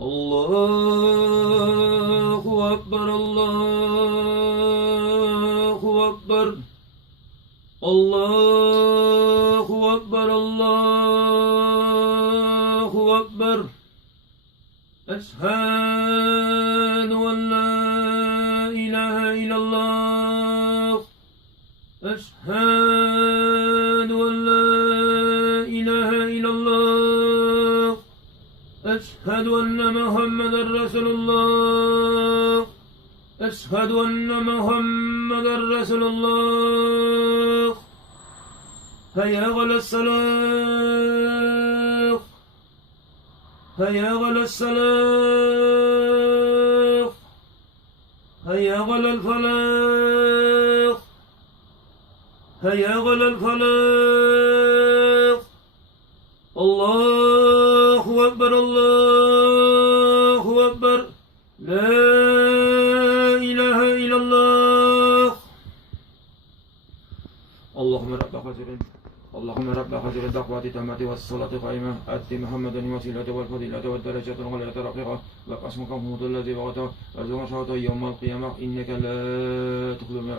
الله أكبر الله أكبر الله أكبر الله أكبر أشهد أن لا إله إلا الله أشهد أن لا إله إلا الله أشهد أن محمدا رسول الله أشهد أن محمدا رسول الله هيا على الصلاة هيا على الصلاة هيا على الفلاح هيا على الفلاح الله أكبر الله أكبر لا إله إلا الله اللهم رب هذه الدعوة التامة والصلاة القائمة آت محمدا الوسيلة والفضيلة والدرجة العليا الرفيقة وقسمك محمود الذي وعدته وارزقنا شهادة يوم القيامة إنك لا تخلو من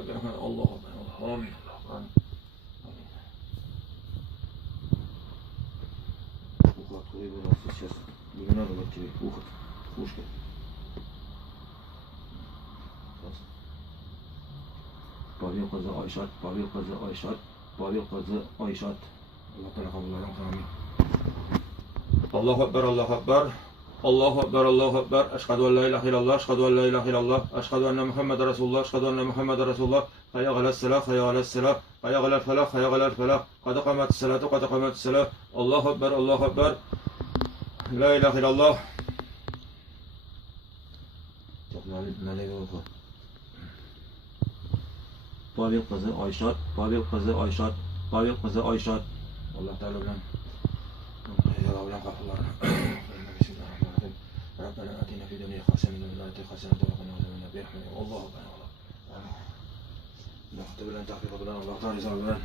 الله آمين. Pavel kızı Ayşat, Pavel kızı Ayşat, Pavel kızı Ayşat. Allah Teala kabul eylesin. Amin. Allahu Ekber, Allahu Ekber. Allahu Ekber, Allahu Ekber. Eşhedü en la ilahe illallah, eşhedü en la ilahe illallah, eşhedü enne Muhammeden Resulullah, eşhedü enne Muhammeden Resulullah. Hayya alel selah, hayya alel selah, hayya alel felah, hayya alel felah. Kad kâmetis selâtu, kad kâmetis selah. Allahu Ekber, Allahu Ekber. La ilahe illallah. Çok meleğe oku. Pavel kızı Ayşat, Pavel kızı Ayşat, Pavel kızı Ayşat. Allah Teala bilen bilen kapılarına. Bismillahirrahmanirrahim. Rabbena atina fid dunya hasenatan ve fil ahireti hasenatan ve qina azaban nar. Allahu ekber. Allah. Allah. Bilen tahqiq bilen Allah Teala bilen.